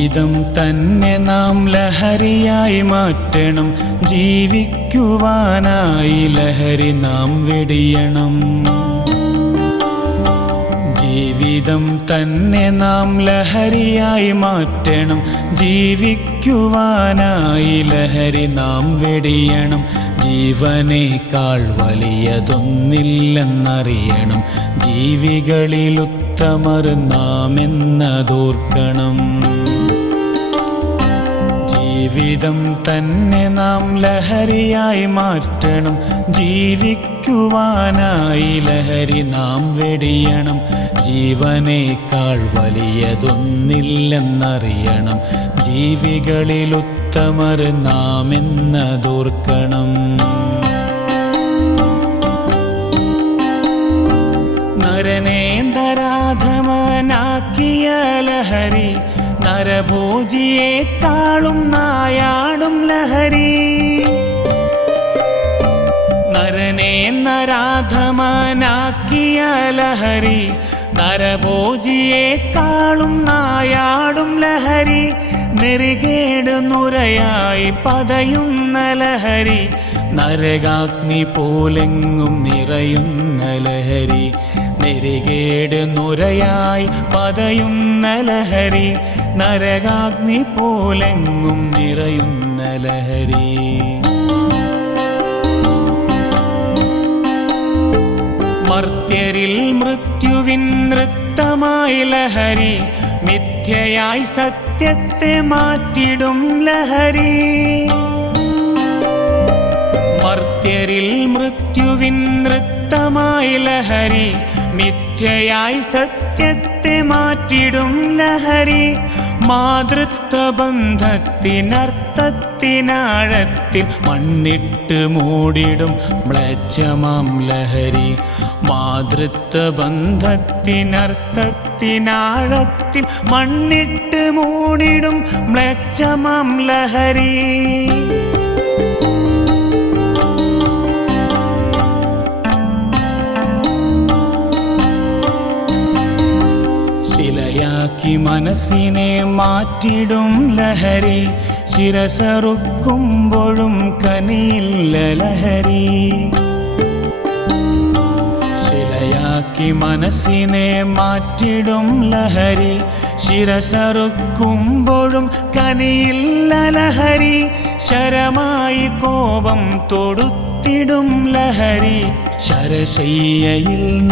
ജീവിതം തന്നെ നാം ലഹരിയായി മാറ്റണം. ജീവിക്കുവാനായി ലഹരി നാം വെടിയണം. ജീവിതം തന്നെ നാം ലഹരിയായി മാറ്റണം. ജീവിക്കുവാനായി ലഹരി നാം വെടിയണം. ജീവനേക്കാൾ വലിയതൊന്നില്ലെന്നറിയണം. ജീവികളിൽ ഉത്തമർ നാം എന്നതോർക്കണം. ജീവിതം തന്നെ നാം ലഹരിയായി മാറ്റണം. ജീവിക്കുവാനായി ലഹരി നാം വെടിയണം. ജീവനേക്കാൾ വലിയതൊന്നില്ലെന്നറിയണം. ജീവികളിൽ ഉത്തമർ നാം എന്നതോർക്കണം. നരനേന്ദരാധമനാക്കിയ ലഹരി നരഭോജിയേക്കാളും നായാടും ലഹരി. നരനേന്ദരാധമനാക്കിയ ലഹരി നരഭോജിയേക്കാളും നായാടും ലഹരി. നെറികേട് നുരയായി പതയുന്ന ലഹരി നരകാഗ്നി പോലെങ്ങും നിറയുന്ന ലഹരി. നെറികേട് നുരയായി പതയുന്ന ലഹരി നരകാഗ്നി പോലെങ്ങും നിറയുന്ന ലഹരി. മർത്യരിൽ മൃത്യുവിൻ നൃത്തമായി ലഹരി മിഥ്യയായി സത്യത്തെ മാറ്റിടും ലഹരി. മർത്യരിൽ മൃത്യുവിൻ നൃത്തമായി ലഹരി മിഥ്യയായി സത്യത്തെ മാറ്റിടും ലഹരി. മാതൃത്വ ബന്ധത്തിനർത്ഥത്തിനാഴത്തിൽ മണ്ണിട്ട് മൂടിടും മ്ലേച്ഛമാം ലഹരി. മാതൃത്വ ബന്ധത്തിനർത്ഥത്തിനാഴത്തിൽ മണ്ണിട്ട് മൂടിടും മ്ലേച്ഛമാം ലഹരി. ശിലയാക്കി മനസ്സിനെ മാറ്റിടും ലഹരി. ശിരസറുക്കുമ്പോഴും കനിയില്ല ലഹരി. ശിലയാക്കി മനസ്സിനെ മാറ്റിടും ലഹരി. ശിരസറുക്കുമ്പോഴും കനിയില്ല ലഹരി. ശരമായി കോപം തൊടുത്തിടും ലഹരി. ശരശയ്യയിൽ